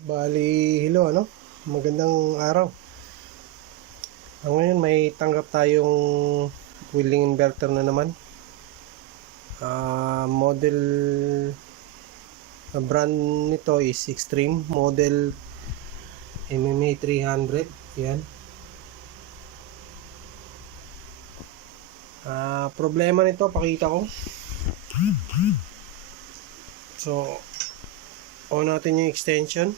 Bali, hello, magandang araw. Ngayon may tanggap tayong wheeling inverter na naman. Model na brand nito is Extreme model MMA 300. Yan. Problema nito, pakita ko. So, on natin yung extension.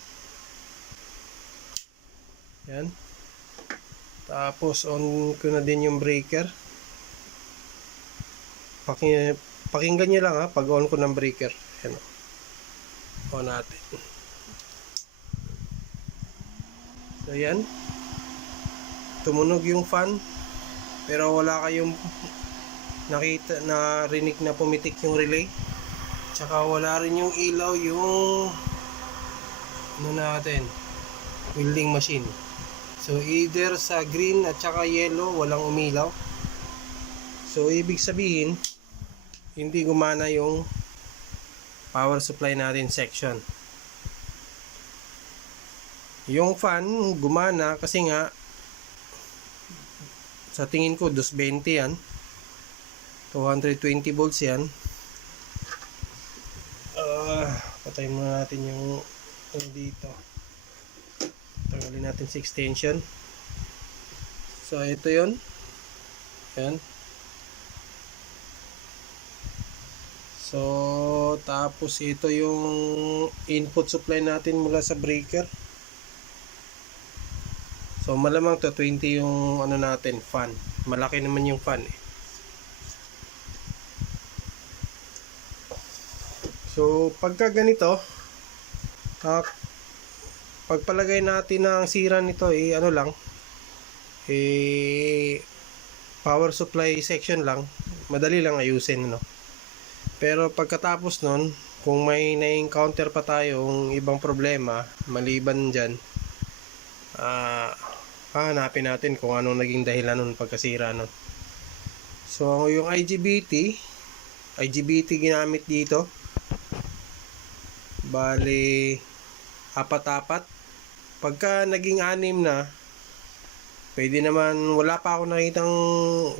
Yan. Tapos on ko na din yung breaker. Pakinggan nyo lang pag on ko ng breaker. Yan. On natin. So yan. Tumunog yung fan. Pero wala kayong narinig na pumitik yung relay. Tsaka wala rin yung ilaw yung natin, welding machine. So either sa green at saka yellow walang umilaw. So ibig sabihin hindi gumana yung power supply natin section. Yung fan gumana kasi nga sa tingin ko 220 yan, 220 volts yan. Patayin muna natin yung dito. Tanggalin natin sa extension. So ito yun. Yan. So tapos ito yung input supply natin mula sa breaker. So malamang to 20 yung natin, fan. Malaki naman yung fan eh. So pagka ganito, pagpalagay natin ng sira nito power supply section lang, madali lang ayusin, Pero pagkatapos nun, kung may na-encounter pa tayong ibang problema maliban dyan, hahanapin natin kung anong naging dahilan nun pagkasira nun. So yung IGBT ginamit dito, bali apat-apat. Pagka naging 6 na, pwede naman. Wala pa ako nakitang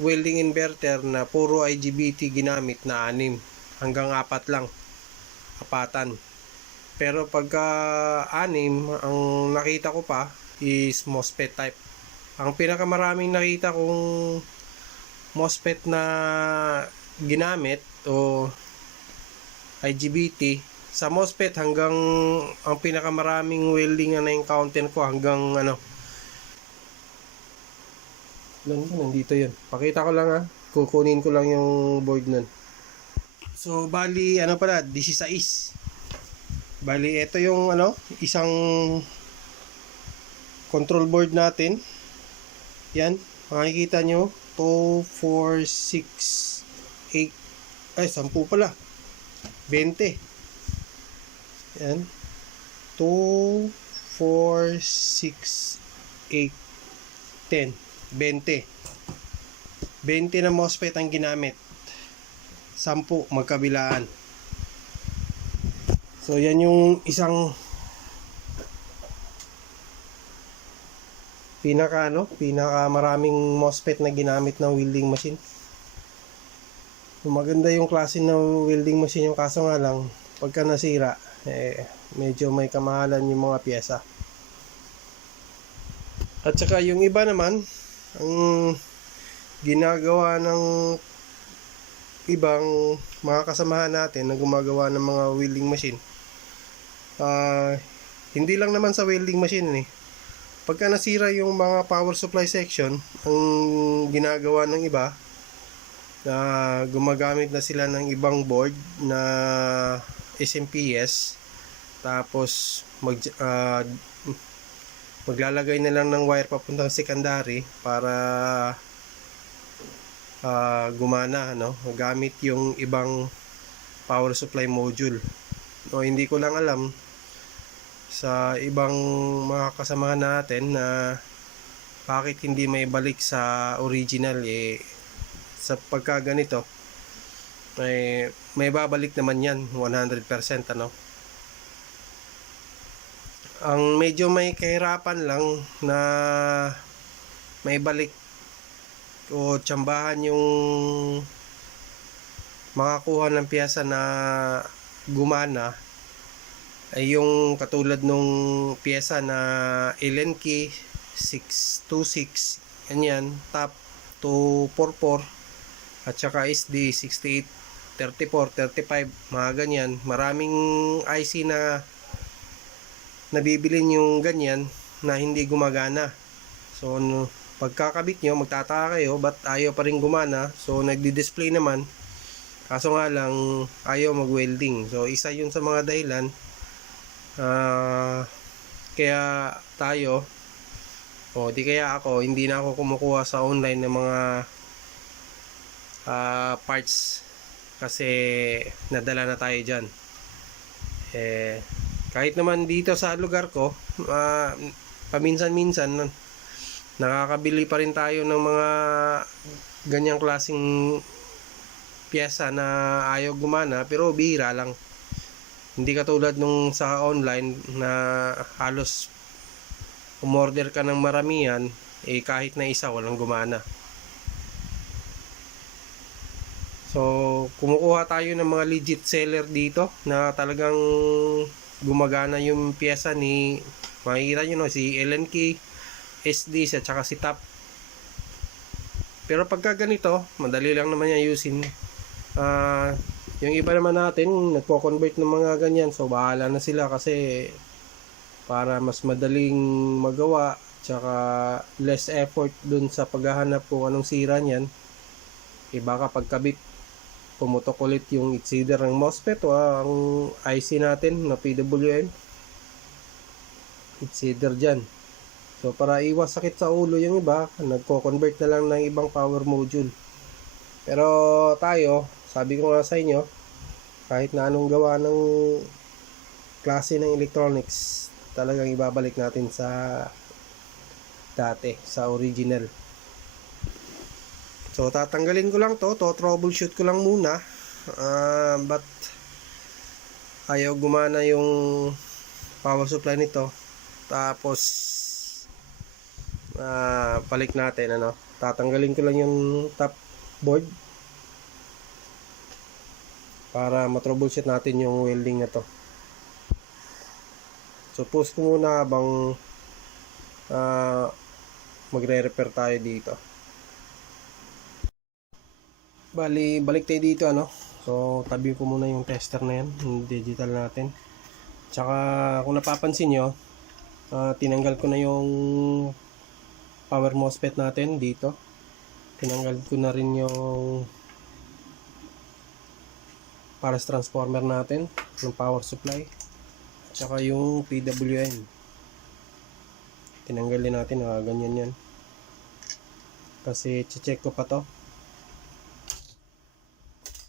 welding inverter na puro IGBT ginamit na 6, hanggang 4 lang, apatan. Pero pagka 6, ang nakita ko pa is MOSFET type. Ang pinakamaraming nakita kong MOSFET na ginamit o IGBT, sa MOSFET hanggang ang pinakamaraming welding na encounter ko hanggang nandito yun. Pakita ko lang kukunin ko lang yung board nun. So bali 16. Bali ito yung isang control board natin. Yan, makikita nyo 2, 4, 6, 8 ay 10 pala, 20. Yan, 2, 4, 6, 8, 10, 20 na MOSFET ang ginamit, 10 magkabilaan. So yan yung isang pinaka maraming MOSFET na ginamit ng welding machine. Maganda yung klase ng welding machine, yung kaso nga lang pagka nasira medyo may kamahalan yung mga pyesa. At saka yung iba naman, ang ginagawa ng ibang mga kasamahan natin na gumagawa ng mga welding machine, hindi lang naman sa welding machine pagka nasira yung mga power supply section, ang ginagawa ng iba na gumagamit na sila ng ibang board na SMPS, tapos maglalagay na lang ng wire papuntang secondary para gumana, gamit yung ibang power supply module. Hindi ko lang alam sa ibang mga kasamahan natin na bakit hindi may balik sa original. Sa pagka ganito may babalik naman yan 100%, Ang medyo may kahirapan lang na may balik o tsambahan yung makakuha ng piyesa na gumana ay yung katulad nung piyesa na Allen key 626, ganyan, top 244 at saka SD 68 34 35, mga ganyan. Maraming IC na nabibilin yung ganyan na hindi gumagana. So pagkakabit nyo, magtataka kayo ba't ayaw pa rin gumana. So nagdi-display naman, kaso nga lang ayaw mag-welding. So isa yun sa mga dahilan kaya tayo di kaya ako hindi na ako kumukuha sa online ng mga parts kasi nadala na tayo dyan. Kahit naman dito sa lugar ko paminsan-minsan nakakabili pa rin tayo ng mga ganyang klaseng piyesa na ayaw gumana, pero bihira lang. Hindi katulad nung sa online na halos umorder ka ng maramihan, kahit na isa walang gumana. So kumukuha tayo ng mga legit seller dito na talagang gumagana yung piyesa ni, makikita nyo si Allen key, SD at saka si top. Pero pagka ganito, madali lang naman yan ayusin. Yung iba naman natin nagko-convert ng mga ganyan, so bahala na sila kasi para mas madaling magawa tsaka less effort dun sa paghahanap kung anong sira niyan. Baka pagkabit pumutok ulit yung it's either ng MOSFET o ang IC natin na PWM, it's either dyan. So para iwas sakit sa ulo yung iba, nagko-convert na lang ng ibang power module. Pero tayo, sabi ko nga sa inyo, kahit na anong gawa ng klase ng electronics, talagang ibabalik natin sa dati, sa original. So tatanggalin ko lang to troubleshoot ko lang muna. But ayaw gumana yung power supply nito. Tapos balik natin tatanggalin ko lang yung top board para matroubleshoot natin yung welding na to. So pause ko muna habang magre-repair tayo dito. Balik tayo dito So tabi ko muna yung tester na yan, yung digital natin. Tsaka kung napapansin nyo, tinanggal ko na yung power MOSFET natin dito. Tinanggal ko na rin yung pares transformer natin ng power supply, tsaka yung PWM tinanggalin natin. Ganyan yan kasi check ko pa to.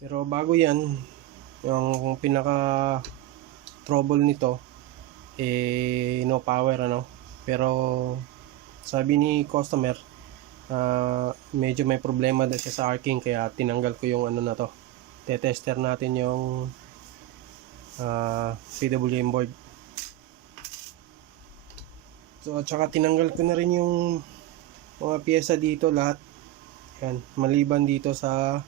Pero bago yan, yung pinaka trouble nito no power pero sabi ni customer medyo may problema daw siya sa arcing, kaya tinanggal ko yung na to. Te-tester natin yung PWM board. So at saka tinanggal ko na rin yung mga piyesa dito lahat. Yan, maliban dito sa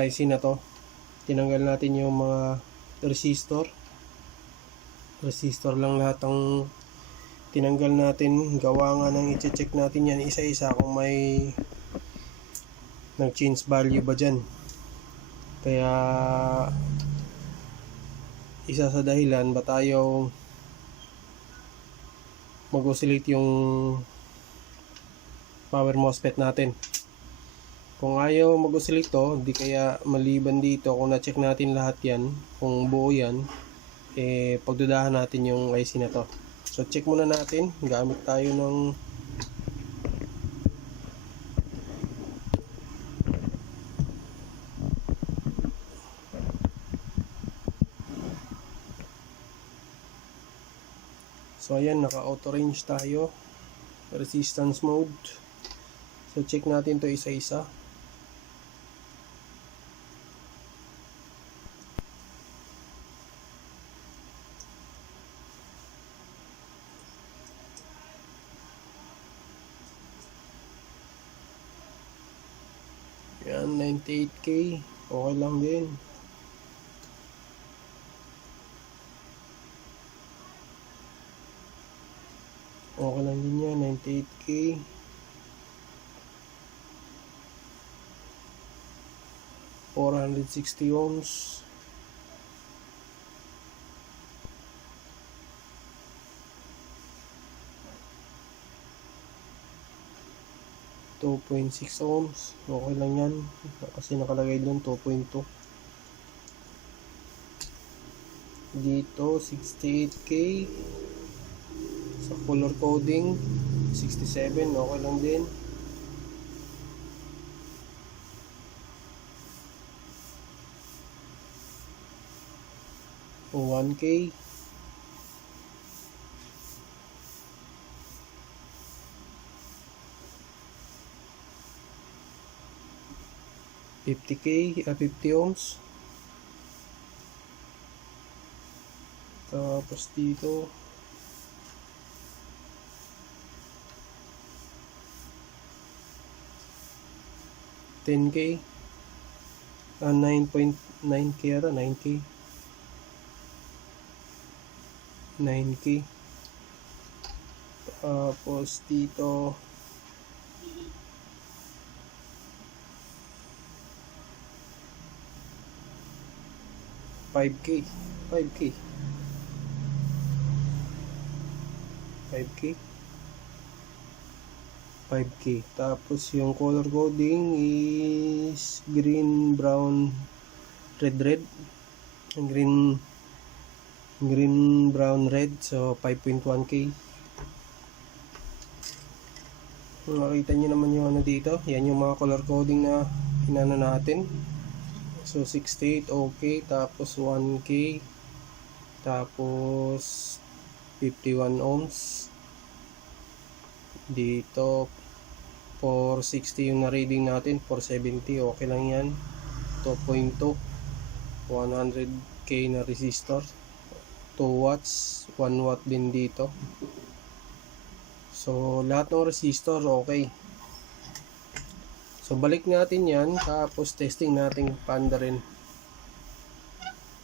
IC na to. Tinanggal natin yung mga resistor. Resistor lang lahat ang tinanggal natin. Gawa nga nang i-check natin yan isa-isa kung may nag-change value ba dyan. Kaya isa sa dahilan ba tayo mag-oscillate yung power MOSFET natin. Kung ayaw mag-oscillate to, di kaya maliban dito kung na-check natin lahat yan, kung buo yan, pagdudahan natin yung IC na to. So check muna natin, gamit tayo ng so ayan, naka auto range tayo, resistance mode. So check natin to isa-isa. 98K, okay lang din. Okay lang din yan, 98K. 460 ohms. Two 2.6 ohms. Okay lang yan. Kasi nakalagay doon 2.2. Dito 68K. Sa color coding 67. Okay lang din. O 1K. 50K, 50 ohms. Tapos dito 10K, 9.9K ata, 9K. 9K. Tapos dito 5K. 5K. 5K. 5K. Tapos yung color coding is green, brown, red, red. Green, brown, red. So 5.1K. Makita nyo naman yung ano dito. Yan yung mga color coding na inano natin. So 68 okay, tapos 1K, tapos 51 ohms. Dito 460 yung na-reading natin, 470 okay lang yan. 2.2, 100K na resistor, 2 watts, 1 watt din dito. So lahat ng resistor okay. So balik natin yan, tapos testing natin panda rin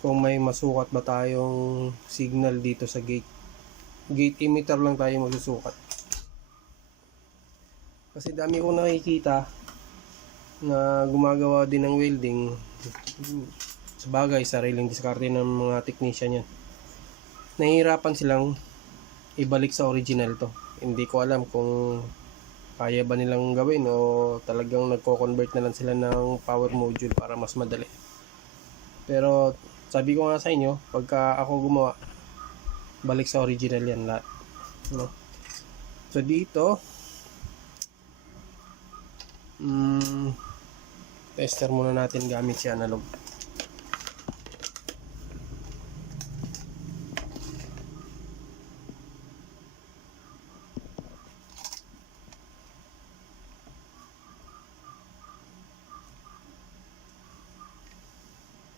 kung may masukat ba tayong signal dito sa gate. Gate emitter lang tayo magsusukat. Kasi dami kong nakikita na gumagawa din ng welding. Sa bagay, sariling diskarte ng mga technician yan. Nahihirapan silang ibalik sa original to. Hindi ko alam kung kaya ba nilang gawin o talagang nagko-convert na lang sila ng power module para mas madali. Pero sabi ko nga sa inyo, pagka ako gumawa, balik sa original yan lahat, no? So dito tester muna natin gamit si analog.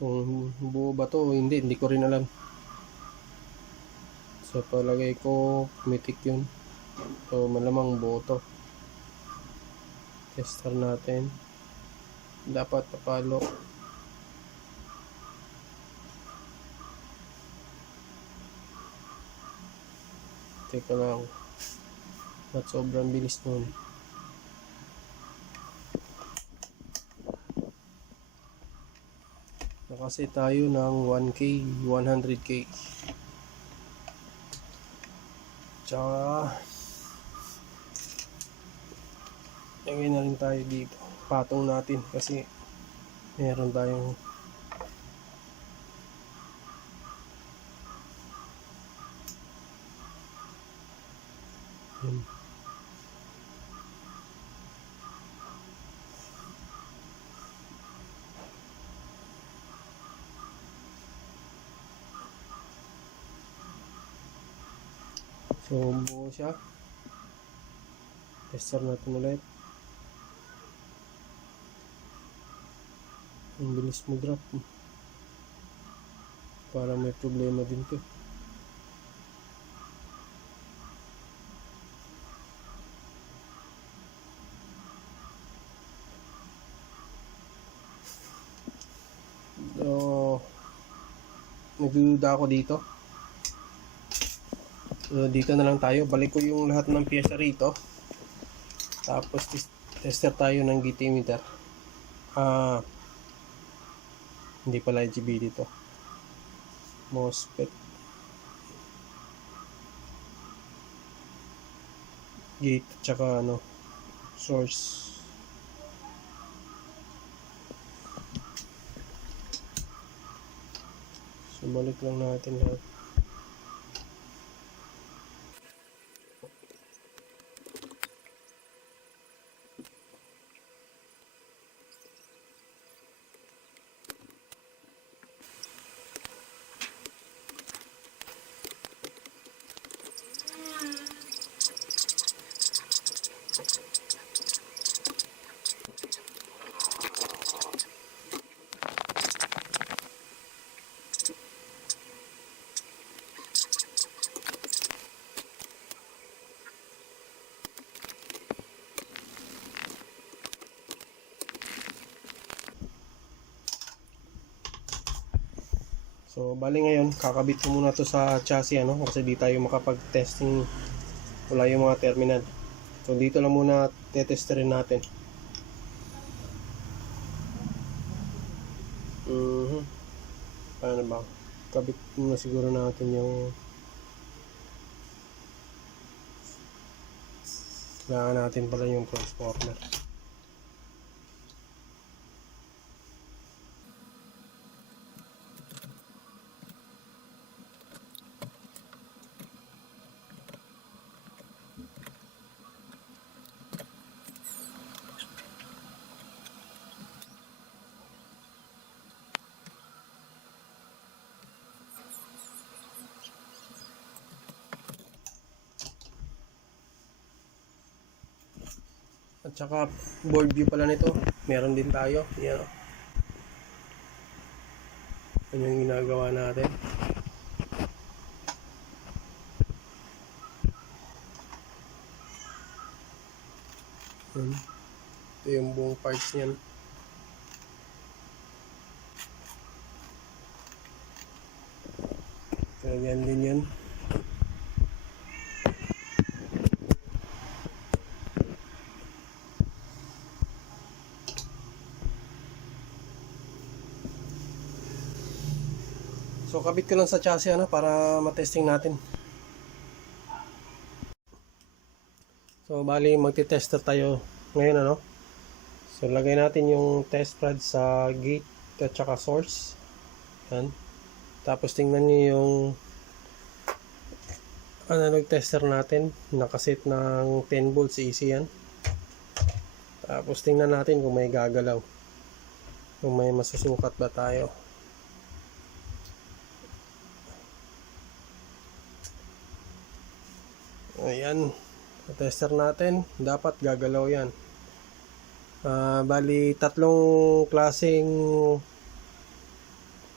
Kung buo ba to, hindi ko rin alam. So palagay ko pumitik yun. So malamang buo to. Tester natin. Dapat papalo. Teka lang. At sobrang bilis nun. Nakasi tayo ng 1K, 100K. Tsaka lagay na rin tayo dito. Patong natin kasi meron tayong so buo siya. Tester natin ulit. Ang bilis mo drop. Para may problema din to. nagdududa ako dito. So, dito na lang tayo. Balik ko yung lahat ng pyesa rito. Tapos tester tayo ng gate emitter. Hindi pala IGBT dito. MOSFET. Gate tsaka source. Sumalik lang natin lahat. So, bali ngayon, kakabit ko muna to sa chassis, kasi di tayo makapag-testing, wala yung mga terminal. So, dito lang muna tetesterin natin. Paano ba? Kabit muna siguro natin yung kailangan natin pala yung transformer. At saka board view pala nito, meron din tayo. Yan. Yan yung ginagawa natin. Ito yung buong parts niyan. So, yan din yan. So, kabit ko lang sa chassis para matesting natin. So, bali magti-tester tayo ngayon So, lagay natin yung test rod sa gate at saka source. Yan. Tapos tingnan niyo yung analog tester natin. Nakaset ng 10 volts AC yan. Tapos tingnan natin kung may gagalaw. Kung may masusukat ba tayo. Ayan, tester natin, dapat gagalaw yan. Bali, tatlong klaseng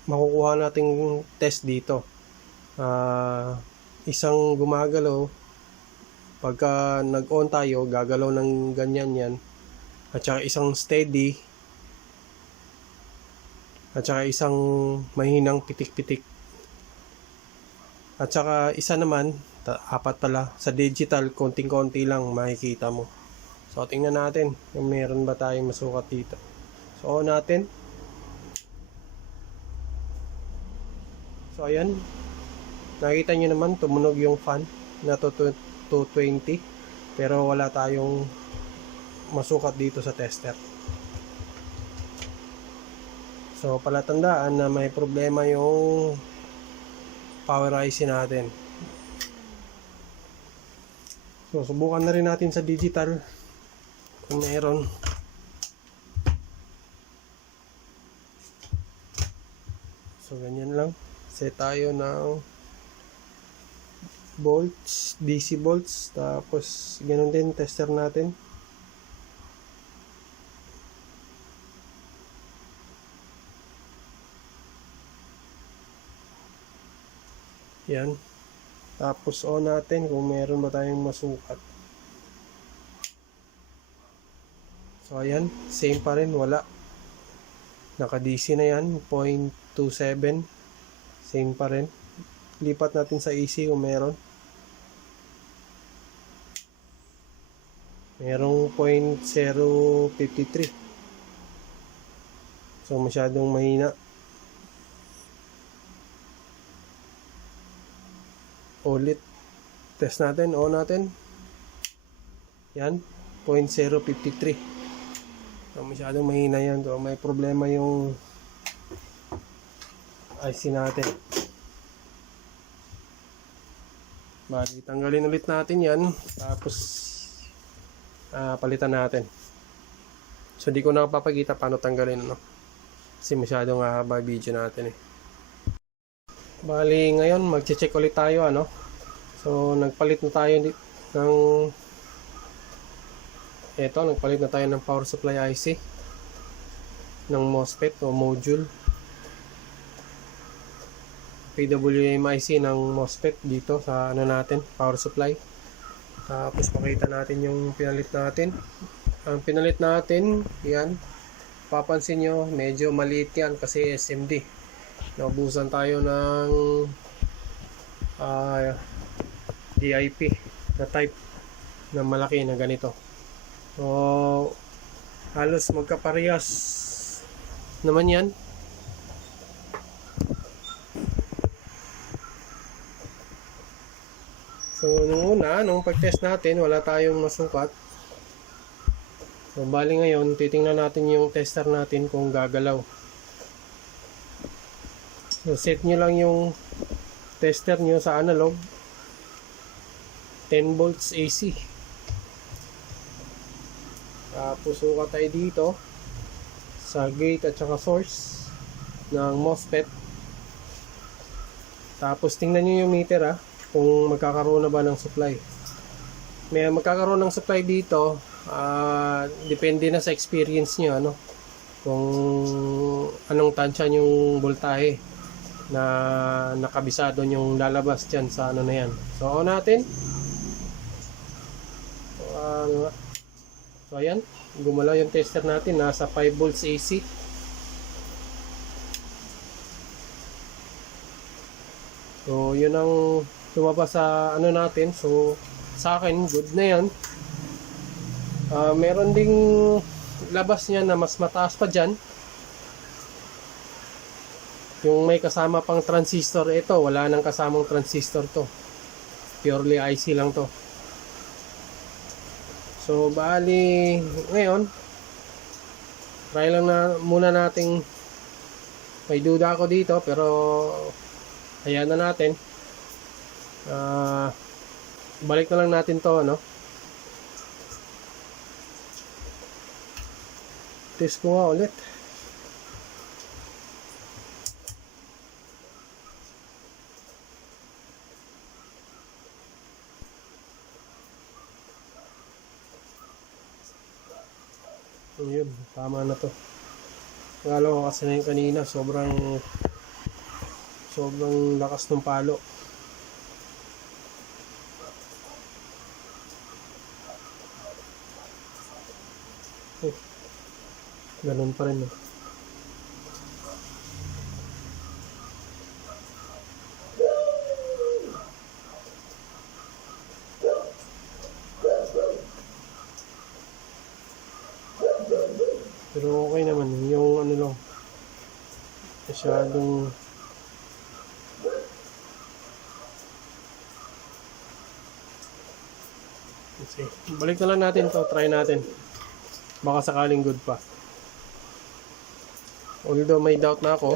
makukuha nating test dito. Isang gumagalaw, pagka nag-on tayo, gagalaw ng ganyan yan. At saka isang steady, at saka isang mahinang pitik-pitik. At saka isa naman, apat pala, sa digital, konting-konti lang makikita mo. So, tingnan natin kung meron ba tayong masukat dito. So, on natin. So, ayan. Nakita nyo naman, tumunog yung fan na 220. Pero wala tayong masukat dito sa tester. So, palatandaan na may problema yung power IC natin. So, subukan na rin natin sa digital kung mayroon. So, ganyan lang. Set tayo ng volts, DC volts. Tapos, ganun din, tester natin. Yan. Tapos on natin kung meron ba tayong masukat. So ayan, same pa rin, wala. Naka DC na yan, 0.27. Same pa rin. Lipat natin sa AC kung meron. Merong 0.053. So masyadong mahina. Ulit. Test natin. On natin. Yan. 0.053. So masyadong mahina yan. So may problema yung IC natin. Bali, tanggalin ulit natin yan. Tapos palitan natin. So di ko na papakita paano tanggalin, ano, kasi masyadong haba video natin eh. Bali ngayon magche-check ulit tayo, ano. So nagpalit na tayo nagpalit na tayo ng power supply IC ng MOSFET o module, PWM IC ng MOSFET dito sa ano natin, power supply. Tapos makita natin yung pinalit natin. Ang pinalit natin, yan. Papansin nyo, medyo maliit yan kasi SMD. Naubusan tayo ng DIP na type na malaki na ganito. So, halos magkaparehas naman yan. So, nung pag-test natin, wala tayong masukat. So, bali ngayon, titingnan natin yung tester natin kung gagalaw. So, set nyo lang yung tester nyo sa analog. 10 volts AC. Tapos, sukat tayo dito sa gate at saka source ng MOSFET. Tapos, tingnan nyo yung meter, kung magkakaroon na ba ng supply. May magkakaroon ng supply dito, depende na sa experience nyo, ano, kung anong tansya yung voltahe na nakabisado yung lalabas dyan sa ano na yan. So on natin. So ayan, gumalaw yung tester natin, nasa 5 volts AC. So yun ang lumabas sa ano natin. So sa akin good na yan. Meron ding labas niya na mas mataas pa dyan, yung may kasama pang transistor. Ito wala nang kasamang transistor, to purely IC lang to. So bali ngayon try lang na muna nating, may duda ako dito pero hayaan na natin. Balik na lang natin to, ano. Test ko nga ulit. Ayun, tama na to. Akala ko kasi na yung kanina, sobrang lakas ng palo. Ganun pa rin, eh. Pero okay naman yung ano lang, masyadong okay. Balik na lang natin to, try natin, baka sakaling good pa. Although may doubt na ako,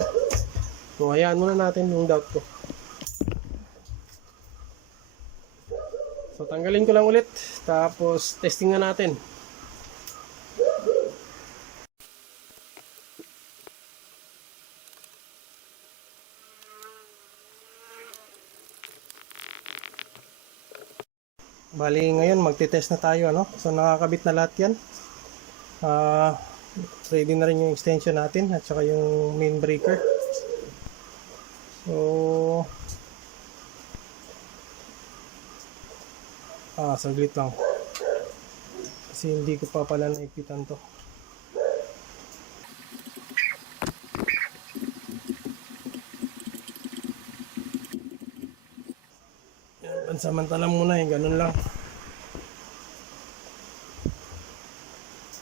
so hayaan muna natin yung doubt ko. So tanggalin ko lang ulit, tapos testing na natin. Bali ngayon magte-test na tayo, ano. So nakakabit na lahat yan. Ready na rin yung extension natin at saka yung main breaker. So saglit lang kasi hindi ko pa pala naipitan to. Pansamantala muna ganun lang.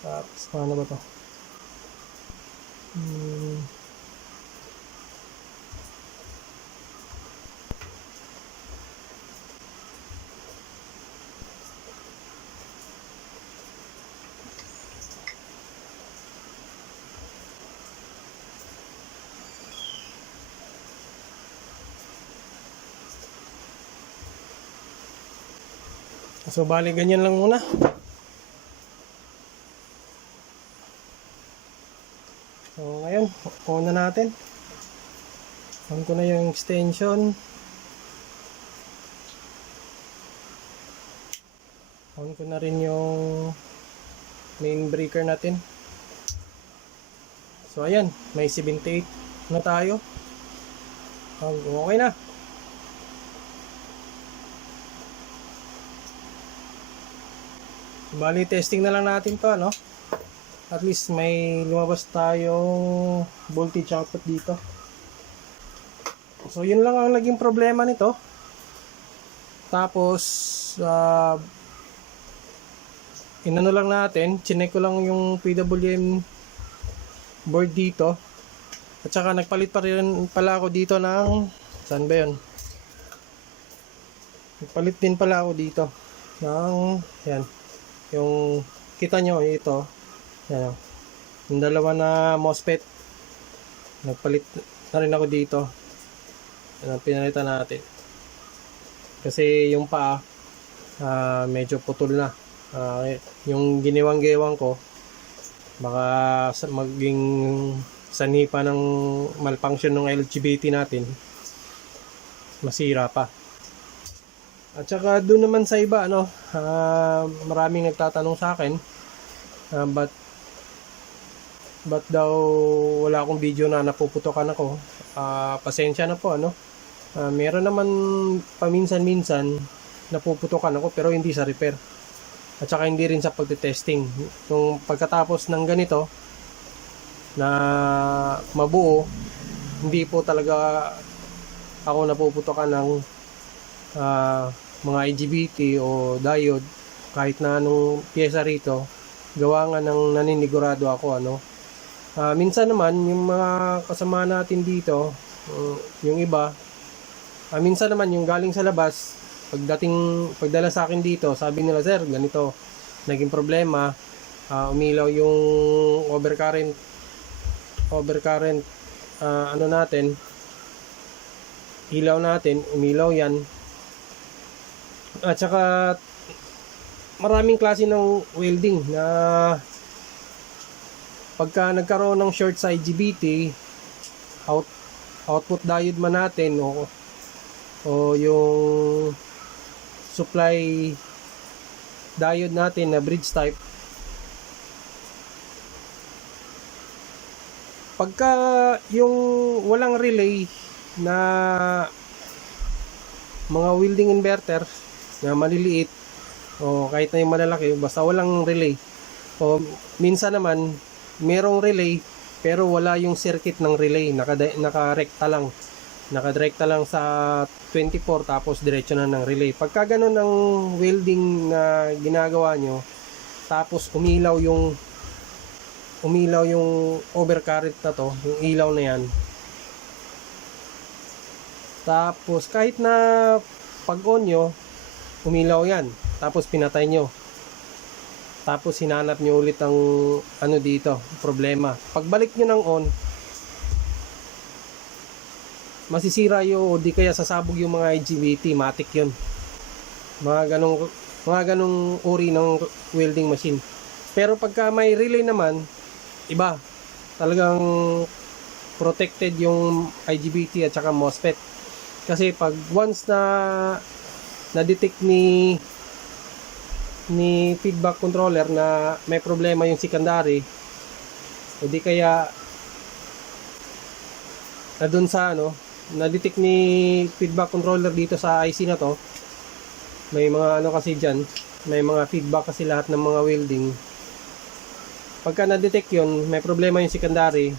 Tapos paano ba to? So bali ganyan lang muna. So ngayon, on na natin. On ko na yung extension. On ko na rin yung main breaker natin. So ayan, may 78 na tayo. Okay na. Bali, testing na lang natin to, ano? At least may lumabas tayong voltage output dito. So, yun lang ang naging problema nito. Tapos, inano lang natin, chinek ko lang yung PWM board dito. At saka nagpalit pa rin pala ako dito ng, saan ba yun? Nagpalit din pala ako dito ng, yan. Yung kita nyo ito, yan, yung dalawa na MOSFET, nagpalit na rin ako dito. Yan ang pinalitan natin kasi yung paa medyo putol na. Yung ginewang-gewang ko baka maging sanhi pa ng malfunction ng LGBT natin, masira pa. At saka doon naman sa iba, ano, maraming nagtatanong sa akin, ba't daw wala akong video na napuputokan ako. Pasensya na po, ano. Meron naman paminsan-minsan napuputokan ako pero hindi sa repair. At saka hindi rin sa pagte-testing. Kung pagkatapos ng ganito na mabuo, hindi po talaga ako napuputokan ng mga IGBT o diode, kahit na anong pyesa rito, gawa nga ng naninigurado ako, ano. Minsan naman yung mga kasama natin dito, yung iba, minsan naman yung galing sa labas, pagdala sa akin dito, sabi nila, sir, ganito naging problema, umilaw yung overcurrent ano natin, ilaw natin, umilaw yan. At saka maraming klase ng welding na pagka nagkaroon ng short sa IGBT, output diode man natin o yung supply diode natin na bridge type, pagka yung walang relay na mga welding inverter na maliliit o kahit na yung malalaki, basta walang relay, o minsan naman merong relay pero wala yung circuit ng relay, nakarekta lang sa 24 tapos diretso na ng relay. Pagka ganun ang welding na ginagawa nyo, tapos umilaw yung overcurrent na to, yung ilaw na yan, tapos kahit na pag on nyo, umilaw yan, tapos pinatay nyo, tapos hinanap nyo ulit ang ano dito, problema. Pagbalik nyo ng on, masisira yun o di kaya sasabog yung mga IGBT, matik yun. Mga ganong uri ng welding machine. Pero pagka may relay naman, iba, talagang protected yung IGBT at saka MOSFET. Kasi pag once na detect ni feedback controller na may problema yung secondary, o di kaya na dun sa na detect ni feedback controller dito sa IC na to, may mga kasi dyan, may mga feedback kasi lahat ng mga welding. Pagka na-detect yun, may problema yung secondary,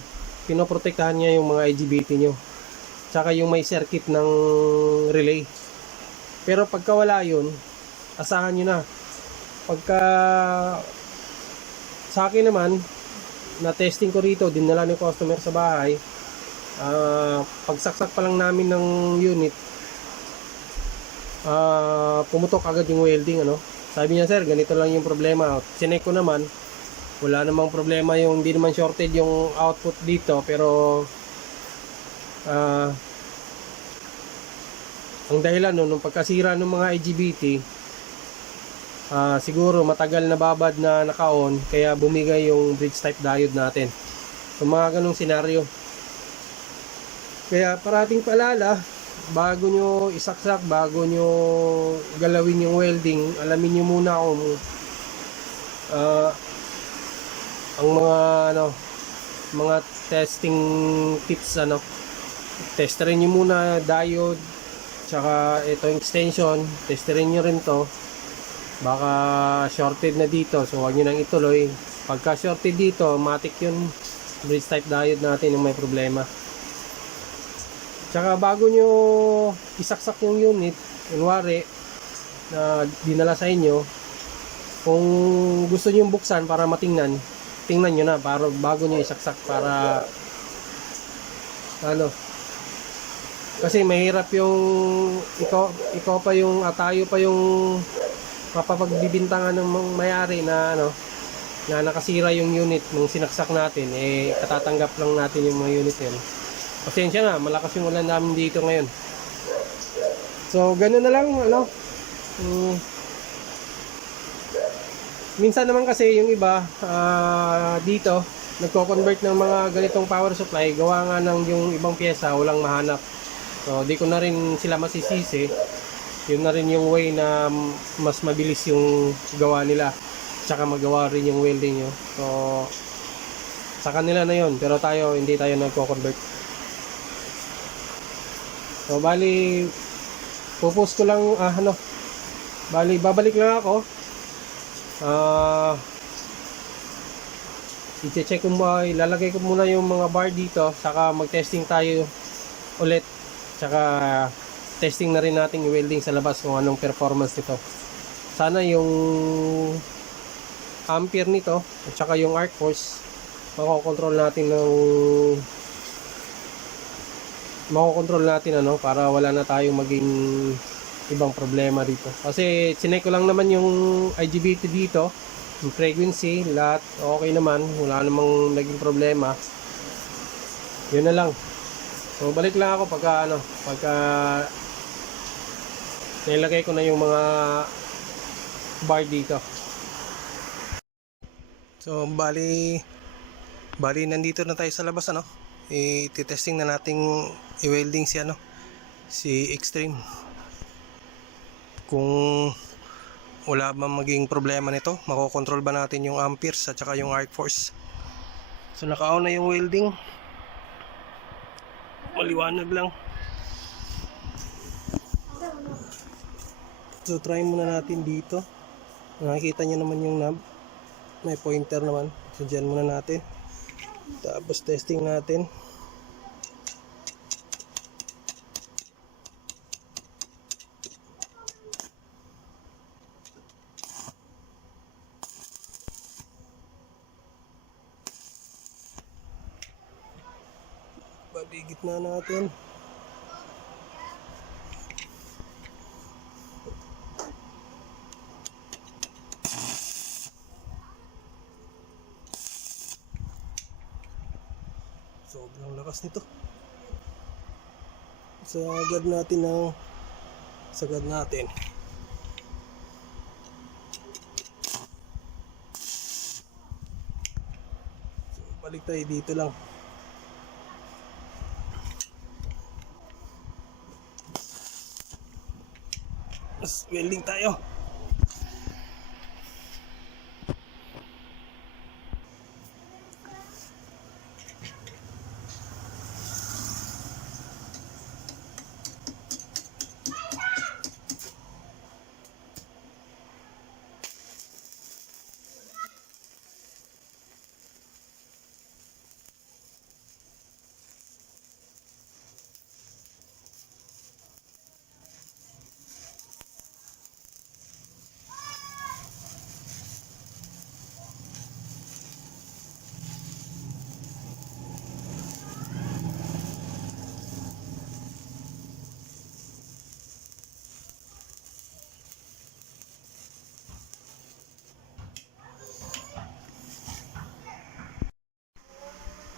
pinoprotektahan niya yung mga IGBT nyo, tsaka yung may circuit ng relay. Pero pagka wala yun, asahan nyo na. Pagka sa akin naman, na testing ko rito, dinala ng customer sa bahay, pagsaksak pa lang namin ng unit, pumutok agad yung welding, ano. Sabi niya, sir, ganito lang yung problema. Sinek ko naman, wala namang problema, yung hindi naman shorted yung output dito, pero ang dahilan nung pagkasira ng mga IGBT, siguro matagal na babad na naka-on, kaya bumigay yung bridge type diode natin. So mga ganong senaryo. Kaya parating paalala, bago nyo isaksak, bago nyo galawin yung welding, alamin nyo muna kung ang mga testing tips, testerin nyo muna diode, tsaka ito yung extension, testerin nyo rin to. Baka shorted na dito, so huwag nyo nang ituloy. Pagka shorted dito, matik yun, bridge type diode natin yung may problema. Tsaka bago nyo isaksak yung unit, kunwari na dinala sa inyo, kung gusto nyo buksan para matingnan, tingnan nyo na para bago nyo isaksak, para kasi mahirap yung ikaw pa yung tayo pa yung mapapagbibintangan ng may-ari na na nakasira yung unit nung sinaksak natin, katatanggap lang natin yung mga unit yan. Pasensya na, malakas yung ulan namin dito ngayon. So ganoon na lang, minsan naman kasi yung iba dito nagko-convert ng mga ganitong power supply, gawa nga ng yung ibang pyesa walang mahanap. So di ko na rin sila masisisi. Yun na rin yung way na mas mabilis yung gawa nila, tsaka magawa rin yung welding nyo. So sa kanila na yun, pero tayo hindi tayo nagko-convert. So bali pupus ko lang bali babalik lang ako. I-check ko muna, ilalagay ko muna yung mga bar dito, saka mag-testing tayo ulit, saka testing na rin natin yung welding sa labas kung anong performance nito. Sana yung ampere nito at saka yung arc force makokontrol natin para wala na tayong maging ibang problema dito. Kasi sinek ko lang naman yung IGBT dito, yung frequency, lahat okay naman, wala namang naging problema. Yun na lang. So balik lang ako pagka nilagay ko na yung mga bar dito. So bali nandito na tayo sa labas, i-testing na nating i-welding si Extreme. Kung wala bang maging problema nito, makokontrol ba natin yung amperes at saka yung arc force. So naka-on na yung welding, maliwanag lang. So try muna natin dito. Nakikita nyo naman yung knob, may pointer naman. So dyan muna natin, tapos testing natin. Baligit na natin. Sobrang lakas nito. Sagad natin. So, balik tayo dito lang. Mas welding tayo.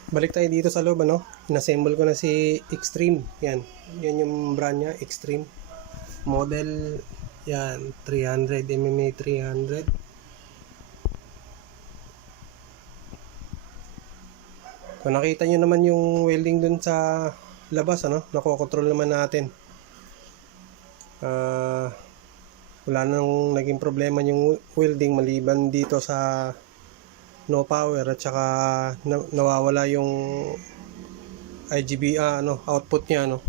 Balik tayo dito sa loob, ano? Inassemble ko na si Extreme. Yan. Yan yung brand niya, Extreme. Model, yan, 300, MMA 300. So, nakita nyo naman yung welding dun sa labas, ano? Nakokontrol naman natin. Wala nang naging problema yung welding maliban dito sa no power at saka nawawala yung IGB output niya, ano.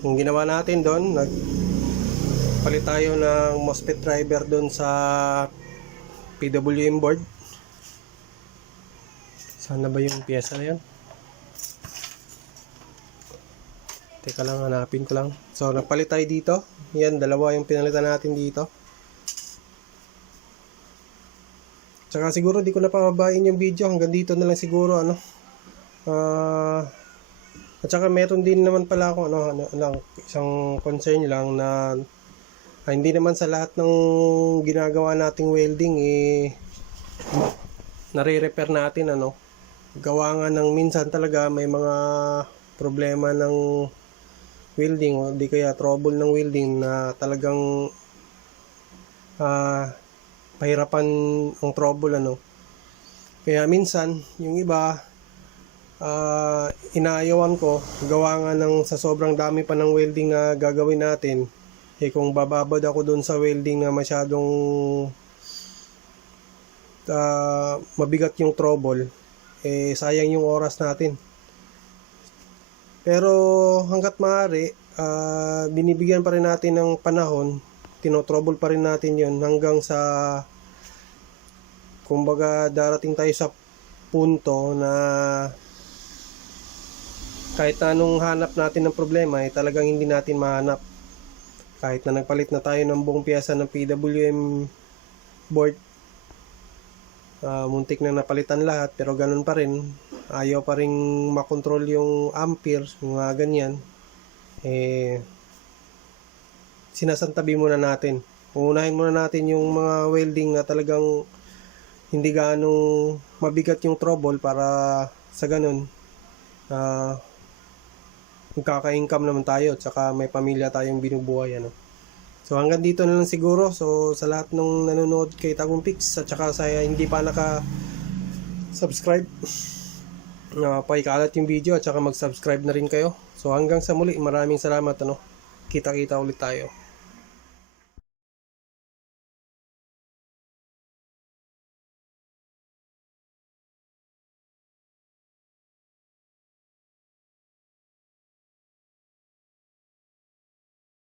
Yung ginawa natin doon, nagpalit tayo ng MOSFET driver doon sa PWM board. Sana ba yung pyesa na yun? Teka lang, hanapin ko lang. So nagpalit tayo dito. Yan, dalawa yung pinalitan natin dito. Tsaka siguro di ko na pababain yung video, hanggang dito na lang siguro, ano. At saka meron din naman pala ako isang concern lang na hindi naman sa lahat ng ginagawa nating welding nare-repair natin, ano. Gawa nga ng minsan talaga may mga problema ng welding o di kaya trouble ng welding na talagang pahirapan ang trouble, ano. Kaya minsan yung iba inaayawan ko, gawa nga ng sa sobrang dami pa ng welding na gagawin natin, kung bababad ako dun sa welding na masyadong mabigat yung trouble, sayang yung oras natin. Pero hanggat maaari, binibigyan pa rin natin ng panahon, tinotrouble pa rin natin yun hanggang sa kumbaga darating tayo sa punto na kahit anong hanap natin ng problema talagang hindi natin mahanap. Kahit na nagpalit na tayo ng buong piyesa ng PWM board, muntik na napalitan lahat, pero ganun pa rin, ayaw pa rin makontrol yung amperes, mga ganyan, sinasantabi muna natin. Uunahin muna natin yung mga welding na talagang hindi ganong mabigat yung trouble para sa ganun magkaka-income naman tayo at saka may pamilya tayong binubuhay, ano. So hanggang dito na lang siguro. So sa lahat ng nanonood kay Tagong Pix at saka sa hindi pa naka-subscribe, paikalat yung video at saka mag-subscribe na rin kayo. So hanggang sa muli, maraming salamat, ano. Kita-kita ulit tayo.